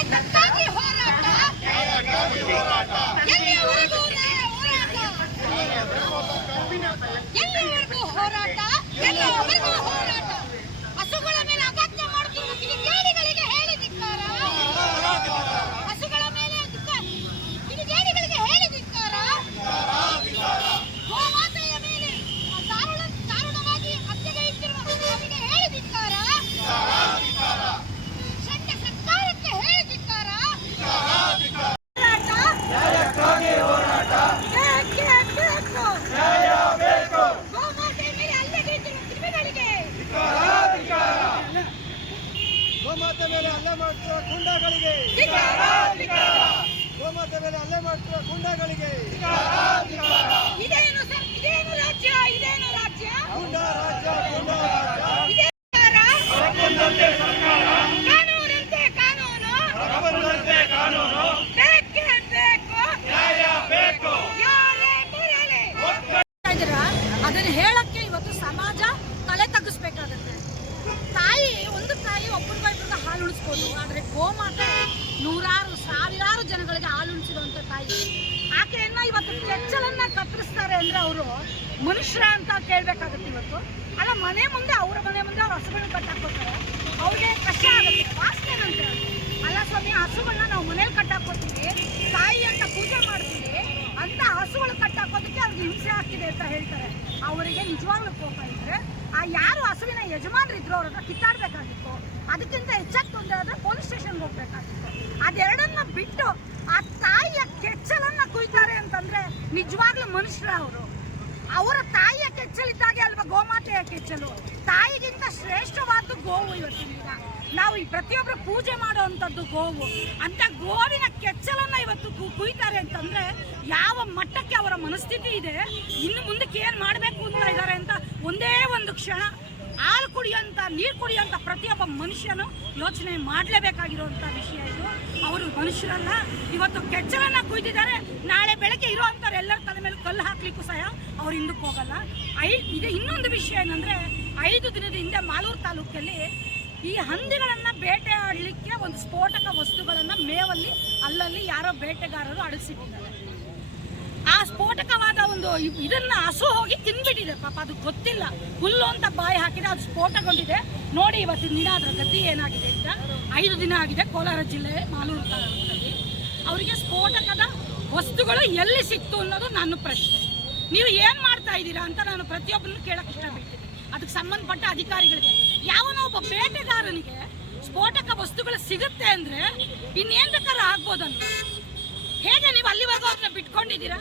ಎದಕ್ಕಾಗಿ ಹೋರಾಟ? ಎಲ್ಲಿಯವರೆಗೂ ಹೋರಾಟ? ಎಲ್ಲಿಯವರೆಗೂ ಹೋರಾಟ? ಎಲ್ಲಿಯವರೆಗೂ ಹೋರಾಟ? ಹಸುಗಳ ಮೇಲೆ ಅಗತ್ಯ ಮಾಡುತ್ತಿರುವ ಕಿಡಿಗೇಡಿಗಳಿಗೆ ಹೇಳಿದಿಕ್ಕಾರ. ಹಸುಗಳ ಮೇಲೆ ಕಿಡಿಗೇಡಿಗಳಿಗೆ ಹೇಳಿದಿಕ್ಕಾರ. ಗೋಮಾತೆಯ ಮೇಲೆ ದಾರುಣವಾಗಿ ಹತ್ಯೆಗೆ ಇಟ್ಟಿರುವ ಅವರಿಗೆ ಹೇಳಿದಿಕ್ಕಾರ. ಸರ್ಕಾರಕ್ಕೆ ಹೇಳಿದಿಕ್ಕಾರ. ಗೋಮಾತೆ ಮೇಲೆ ಹಲ್ಲೆಗೆ ಇಟ್ಟಿರುವ ಕ್ರಿಮಿಗಳಿಗೆ, ಗೋಮಾತೆ ಮೇಲೆ ಹಲ್ಲೆ ಮಾಡ್ತಿರುವ ಗುಂಡಗಳಿಗೆ, ಗೋಮಾತೆ ಮೇಲೆ ಹಲ್ಲೆ ಮಾಡ್ತಿರುವ ಗುಂಡಗಳಿಗೆ ಇದೇನು ಸರ್? ಇದೇನು ರಾಜ್ಯ? ಇದೇನು ರಾಜ್ಯ? ಗುಂಡ ರಾಜ್ಯ, ಗುಂಡ ರಾಜ್ಯ. ಇದೇ ಕಾನೂನಂತೆ ಕಾನೂನು ಬೇಕೇ ಬೇಕು, ನ್ಯಾಯ ಬೇಕು, ಯಾರೇ ಬರಲಿ. ಅದನ್ನು ಹೇಳಕ್ಕೆ ಇವತ್ತು ಸಮಾಜ ತಲೆ ತಗ್ಗಿಸ್ಬೇಕಾಗತ್ತೆ. ಒಂದು ತಾಯಿ ಒಬ್ಬರಿಗೊಬ್ಬರಿಗೆ ಹಾಲು ಉಳಿಸ್ಬೋದು, ಆದರೆ ಗೋಮಾತೆ ನೂರಾರು ಸಾವಿರಾರು ಜನಗಳಿಗೆ ಹಾಲು ಉಳಿಸಿರುವಂತ ತಾಯಿ. ಆಕೆಯನ್ನ ಇವತ್ತು ಕೆಚ್ಚಲನ್ನ ಕತ್ತರಿಸ್ತಾರೆ ಅಂದ್ರೆ ಅವರು ಮನುಷ್ಯರ ಅಂತ ಕೇಳ್ಬೇಕಾಗತ್ತೆ. ಇವತ್ತು ಅಲ್ಲ, ಮನೆ ಮುಂದೆ ಅವ್ರ ಮನೆ ಮುಂದೆ ಅವ್ರ ಹಸುಗಳನ್ನ ಕಟ್ಟಾಕ್ಕೊತಾರೆ, ಅವ್ರಿಗೆ ಕಷ್ಟ ಆಗುತ್ತೆ, ವಾಸನೆ ನಂತರ. ಅಲ್ಲ ಸ್ವಾಮಿ, ಹಸುಗಳನ್ನ ನಾವು ಮನೇಲಿ ಕಟ್ಟಾಕೋತೀವಿ, ತಾಯಿ ಅಂತ ಪೂಜೆ ಮಾಡ್ತೀವಿ, ಅಂತ ಹಸುಗಳು ಕಟ್ಟಾಕೋದಕ್ಕೆ ಅವ್ರಿಗೆ ಹಿಂಸೆ ಆಗ್ತಿದೆ ಅಂತ ಹೇಳ್ತಾರೆ. ಅವರಿಗೆ ನಿಜವಾಗ್ಲೂ ಕೋಪ ಇದ್ರೆ ಆ ಯಾರು ಹಸುವಿನ ಯಜಮಾನರಿದ್ರು ಅವ್ರ ಹತ್ರ ಕಿತ್ತಾಡ್ಬೇಕಾಗಿತ್ತು. ಅದಕ್ಕಿಂತ ಹೆಚ್ಚಾಗಿ ತೊಂದರೆ ಆದ್ರೆ ಪೊಲೀಸ್ ಸ್ಟೇಷನ್ಗೆ ಹೋಗ್ಬೇಕಾಗಿತ್ತು. ಅದೆರಡನ್ನ ಬಿಟ್ಟು ಆ ತಾಯಿಯ ಕೆಚ್ಚಲನ್ನ ಕುಯ್ತಾರೆ ಅಂತಂದ್ರೆ ನಿಜವಾಗ್ಲೂ ಮನುಷ್ಯರ ಅವರು. ಅವರ ತಾಯಿಯ ಕೆಚ್ಚಲಿದ್ದಾಗೆ ಅಲ್ವಾ ಗೋಮಾತೆಯ ಕೆಚ್ಚಲು. ತಾಯಿಗಿಂತ ಶ್ರೇಷ್ಠವಾದ್ದು ಗೋವು. ಇವತ್ತಿನ ದಿನ ನಾವು ಈ ಪ್ರತಿಯೊಬ್ಬರು ಪೂಜೆ ಮಾಡುವಂಥದ್ದು ಗೋವು. ಅಂತ ಗೋವಿನ ಕೆಚ್ಚಲನ್ನ ಇವತ್ತು ಕುಯ್ತಾರೆ ಅಂತಂದ್ರೆ ಯಾವ ಮಟ್ಟಕ್ಕೆ ಅವರ ಮನಸ್ಥಿತಿ ಇದೆ, ಇನ್ನು ಮುಂದಕ್ಕೆ ಏನ್ ಮಾಡ್ಬೇಕು ಅಂತ ಇದ್ದಾರೆ ಅಂತ ಒಂದೇ ಒಂದು ಕ್ಷಣ ಹಾಲು ಕುಡಿಯೋಂಥ, ನೀರು ಕುಡಿಯೋಂಥ ಪ್ರತಿಯೊಬ್ಬ ಮನುಷ್ಯನು ಯೋಚನೆ ಮಾಡಲೇಬೇಕಾಗಿರುವಂಥ ವಿಷಯ ಇದು. ಅವರು ಮನುಷ್ಯರಲ್ಲ. ಇವತ್ತು ಕೆಚ್ಚಲನ್ನ ಕುಯ್ದಿದ್ದಾರೆ, ನಾಳೆ ಬೆಳಗ್ಗೆ ಇರೋವಂಥವ್ರು ಎಲ್ಲರ ತಲೆ ಮೇಲೆ ಕಲ್ಲು ಹಾಕ್ಲಿಕ್ಕೂ ಸಹ ಅವ್ರು ಹಿಂದಕ್ಕೆ ಹೋಗಲ್ಲ. ಇದು ಇನ್ನೊಂದು ವಿಷಯ ಏನಂದ್ರೆ, 5 ದಿನದ ಹಿಂದೆ ಮಾಲೂರು ತಾಲೂಕಲ್ಲಿ ಈ ಹಂದಿಗಳನ್ನ ಬೇಟೆ ಆಡಲಿಕ್ಕೆ ಒಂದು ಸ್ಫೋಟಕ ವಸ್ತುಗಳನ್ನ ಮೇವಲ್ಲಿ ಅಲ್ಲಲ್ಲಿ ಯಾರೋ ಬೇಟೆಗಾರರು ಅಡಗಿಸಿಟ್ಟಿದ್ದಾರೆ. ಆ ಸ್ಫೋಟಕವಾದ ಒಂದು ಇದನ್ನ ಹಸು ಹೋಗಿ ತಿನ್ಬಿಟ್ಟಿದೆ. ಪಾಪ ಅದು ಗೊತ್ತಿಲ್ಲ, ಹುಲ್ಲು ಅಂತ ಬಾಯಿ ಹಾಕಿದೆ, ಅದು ಸ್ಫೋಟಗೊಂಡಿದೆ. ನೋಡಿ ಇವತ್ತಿನ ದಿನ ಅದರ ಗತಿ ಏನಾಗಿದೆ ಅಂತ. 5 ದಿನ ಆಗಿದೆ ಕೋಲಾರ ಜಿಲ್ಲೆ ಮಾಲೂರು ತಾಲೂಕಿನಲ್ಲಿ. ಅವರಿಗೆ ಸ್ಫೋಟಕದ ವಸ್ತುಗಳು ಎಲ್ಲಿ ಸಿಕ್ತು ಅನ್ನೋದು ನನ್ನ ಪ್ರಶ್ನೆ. ನೀವು ಏನ್ ಮಾಡ್ತಾ ಇದ್ದೀರಾ ಅಂತ ನಾನು ಪ್ರತಿಯೊಬ್ಬರನ್ನು ಕೇಳಕ್ ಇಷ್ಟಪಡ್ತೀನಿ. ಅದಕ್ಕೆ ಸಂಬಂಧಪಟ್ಟ ಅಧಿಕಾರಿಗಳಿಗೆ, ಯಾವನೋ ಒಬ್ಬ ಬೇಟೆಗಾರನಿಗೆ ಸ್ಫೋಟಕ ವಸ್ತುಗಳು ಸಿಗುತ್ತೆ ಅಂದ್ರೆ ಇನ್ನೇನ್ ಬೇಕಾದ್ರೂ ಆಗ್ಬೋದಲ್ವ? ಹೇಗೆ ನೀವು ಅಲ್ಲಿವರೆಗೂ ಅವ್ರನ್ನ ಬಿಟ್ಕೊಂಡಿದ್ದೀರಾ?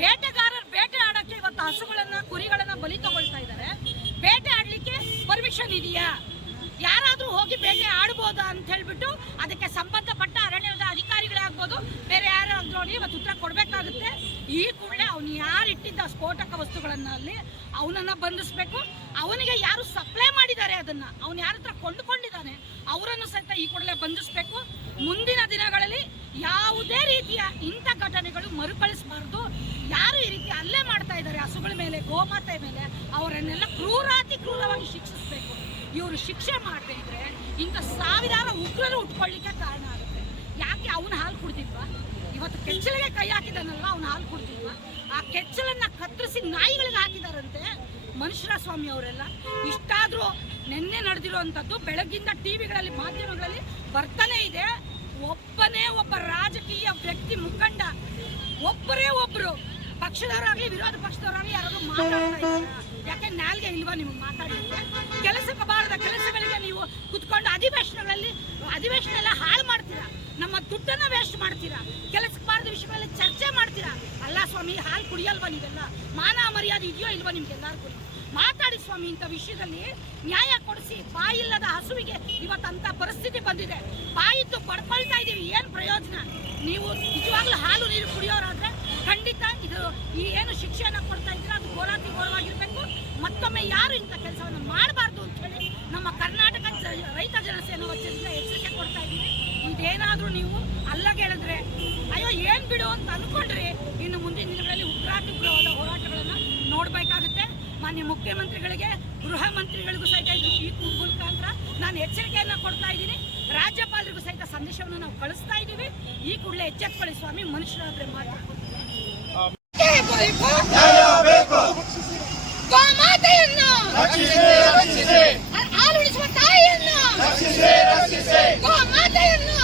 ಬೇಟೆಗಾರರು ಬೇಟೆ ಆಡಕ್ಕೆ ಇವತ್ತು ಹಸುಗಳನ್ನ, ಕುರಿಗಳನ್ನ ಬಲಿ ತಗೊಳ್ತಾ ಇದ್ದಾರೆ. ಬೇಟೆ ಆಡ್ಲಿಕ್ಕೆ ಪರ್ಮಿಷನ್ ಇದೆಯಾ? ಯಾರಾದ್ರೂ ಹೋಗಿ ಬೇಟೆ ಆಡ್ಬೋದಾ ಅಂತ ಹೇಳ್ಬಿಟ್ಟು ಅದಕ್ಕೆ ಸಂಬಂಧಪಟ್ಟ ಅರಣ್ಯದ ಅಧಿಕಾರಿಗಳೇ ಆಗ್ಬೋದು, ಬೇರೆ ಯಾರಾದ್ರೂ ಇವತ್ತು ಉತ್ತರ ಕೊಡ್ಬೇಕಾಗುತ್ತೆ. ಈ ಕೂಡಲೇ ಅವ್ನು ಯಾರು ಇಟ್ಟಿದ್ದ ಸ್ಫೋಟಕ ವಸ್ತುಗಳನ್ನ ಅಲ್ಲಿ ಅವನನ್ನ ಬಂಧಿಸ್ಬೇಕು. ಅವನಿಗೆ ಯಾರು ಸಪ್ಲೈ ಮಾಡಿದ್ದಾರೆ, ಅದನ್ನ ಅವನು ಯಾರ ಹತ್ರ ಕೊಂಡುಕೊಂಡಿದ್ದಾನೆ ಅವರನ್ನು ಸಹಿತ ಈ ಕೂಡಲೇ ಬಂಧಿಸ್ಬೇಕು. ಮುಂದಿನ ದಿನಗಳಲ್ಲಿ ಯಾವುದೇ ರೀತಿಯ ಇಂಥ ಘಟನೆಗಳು ಮರುಕಳಿಸಬಾರ್ದು. ಯಾರು ಈ ರೀತಿ ಹಲ್ಲೆ ಮಾಡ್ತಾ ಇದ್ದಾರೆ ಹಸುಗಳ ಮೇಲೆ, ಗೋಮಾತೆ ಮೇಲೆ, ಅವರನ್ನೆಲ್ಲ ಕ್ರೂರವಾಗಿ ಶಿಕ್ಷಿಸಬೇಕು. ಇವರು ಶಿಕ್ಷೆ ಮಾಡದೇ ಇದ್ರೆ ಇಂಥ ಸಾವಿರಾರು ಉಗ್ರರು ಉಟ್ಕೊಳ್ಳಿಕ್ಕೆ ಕಾರಣ ಆಗುತ್ತೆ. ಯಾಕೆ ಅವನ ಹಾಲು ಕುಡ್ದಿಲ್ವಾ? ಇವತ್ತು ಕೆಚ್ಚಲಿಗೆ ಕೈ ಹಾಕಿದಾನಲ್ವ, ಅವನ ಹಾಲು ಕುಡ್ದಿಲ್ವಾ? ಆ ಕೆಚ್ಚಲನ್ನ ಕತ್ತರಿಸಿ ನಾಯಿಗಳಿಗೆ ಹಾಕಿದಾರಂತೆ ಮನುಷ್ಯರ ಸ್ವಾಮಿ ಅವರೆಲ್ಲ. ಇಷ್ಟಾದ್ರೂ ನಿನ್ನೆ ನಡೆದಿರುವಂಥದ್ದು ಬೆಳಗಿಂದ ಟಿವಿಗಳಲ್ಲಿ, ಮಾಧ್ಯಮಗಳಲ್ಲಿ ಬರ್ತಾನೆ ಇದೆ. ಒಬ್ಬನೇ ಒಬ್ಬ ರಾಜಕೀಯ ವ್ಯಕ್ತಿ, ಮುಖಂಡ, ಒಬ್ಬರೇ ಒಬ್ರು, ಪಕ್ಷದವರಾಗ್ಲಿ ವಿರೋಧ ಪಕ್ಷದವರಾಗ್ಲಿ ಯಾರಾದ್ರೂ ಮಾತಾಡ್ತಾ ಇದ್ದಾರೆ? ಯಾಕೆ ನಾಲ್ಗೆ ಇಲ್ವಾ ನಿಮ್ಗೆ ಮಾತಾಡಲಿಕ್ಕೆ? ಕೆಲಸಕ್ಕೆ ಬಾರದ ಕೆಲಸಗಳಿಗೆ ನೀವು ಕುತ್ಕೊಂಡು ಅಧಿವೇಶನ ಎಲ್ಲ ಹಾಳು ಮಾಡ್ತೀರಾ, ನಮ್ಮ ದುಡ್ಡನ್ನ ವೇಸ್ಟ್ ಮಾಡ್ತೀರಾ, ಕೆಲಸಕ್ಕೆ ಬಾರದ ವಿಷಯಗಳಲ್ಲಿ ಚರ್ಚೆ ಮಾಡ್ತೀರಾ. ಅಲ್ಲ ಸ್ವಾಮಿ, ಹಾಲು ಕುಡಿಯಲ್ವಾ ನೀವೆಲ್ಲ? ಮಾನ ಮರ್ಯಾದೆ ಇದೆಯೋ ಇಲ್ವಾ ನಿಮ್ಗೆಲ್ಲರಿಗೂ? ಮಾತಾಡಿ ಸ್ವಾಮಿ. ಇಂಥ ವಿಷಯದಲ್ಲಿ ನ್ಯಾಯ ಕೊಡಿಸಿ. ಬಾಯಿಲ್ಲದ ಹಸುವಿಗೆ ಇವತ್ತಂತ ಪರಿಸ್ಥಿತಿ ಬಂದಿದೆ. ಬಾಯಿದ್ದು ಪಡ್ಕೊಳ್ತಾ ಇದೀವಿ, ಏನ್ ಪ್ರಯೋಜನ? ನೀವು ನಿಜವಾಗ್ಲೂ ಹಾಲು ನೀರು ಕುಡಿಯೋರಾದ್ರೆ ಖಂಡಿತ ಇದು ಈ ಏನು ಶಿಕ್ಷೆಯನ್ನ ಕೊಡ್ತಾ ಇದ್ದೀರಾ ಅದು ಘೋರವಾಗಿರ್ಬೇಕು. ಮತ್ತೊಮ್ಮೆ ಯಾರು ಇಂಥ ಕೆಲಸವನ್ನು ಮಾಡಬಾರ್ದು ಅಂತ ಹೇಳಿ ನಮ್ಮ ಕರ್ನಾಟಕ ರೈತ ಜನಸೇನಾ ವತಿಯಿಂದ ಎಚ್ಚರಿಕೆ ಕೊಡ್ತಾ ಇದ್ದೀವಿ. ಇದೇನಾದ್ರೂ ನೀವು ಅಲ್ಲಗೇಳಿದ್ರೆ ಅಯ್ಯೋ ಏನ್ ಬಿಡು ಅಂತ ಅನ್ಕೊಂಡ್ರಿ, ಇನ್ನು ಮುಂದಿನ ದಿನಗಳಲ್ಲಿ ಉಗ್ರವಾದ ಹೋರಾಟಗಳನ್ನ ನೋಡ್ಬೇಕಾಗುತ್ತೆ. ಮಾನ್ಯ ಮುಖ್ಯಮಂತ್ರಿಗಳಿಗೆ, ಗೃಹ ಮಂತ್ರಿಗಳಿಗೂ ಸಹಿತ ಈ ಮುಖಾಂತರ ನಾನು ಎಚ್ಚರಿಕೆಯನ್ನ ಕೊಡ್ತಾ ಇದ್ದೀನಿ. ರಾಜ್ಯಪಾಲರಿಗೂ ಸಹಿತ ಸಂದೇಶವನ್ನು ನಾವು ಕಳಿಸ್ತಾ ಇದ್ದೀವಿ. ಈ ಕೂಡಲೇ ಎಚ್ಚೆತ್ತುಕೊಳ್ಳಿ ಸ್ವಾಮಿ, ಮನುಷ್ಯರಾದ್ರೆ ಮಾತ್ರ. ಗೋಮಾತೆಯನ್ನು ಹಾಲುಣಿಸುವ ತಾಯಿಯನ್ನು ಗೋಮಾತೆಯನ್ನು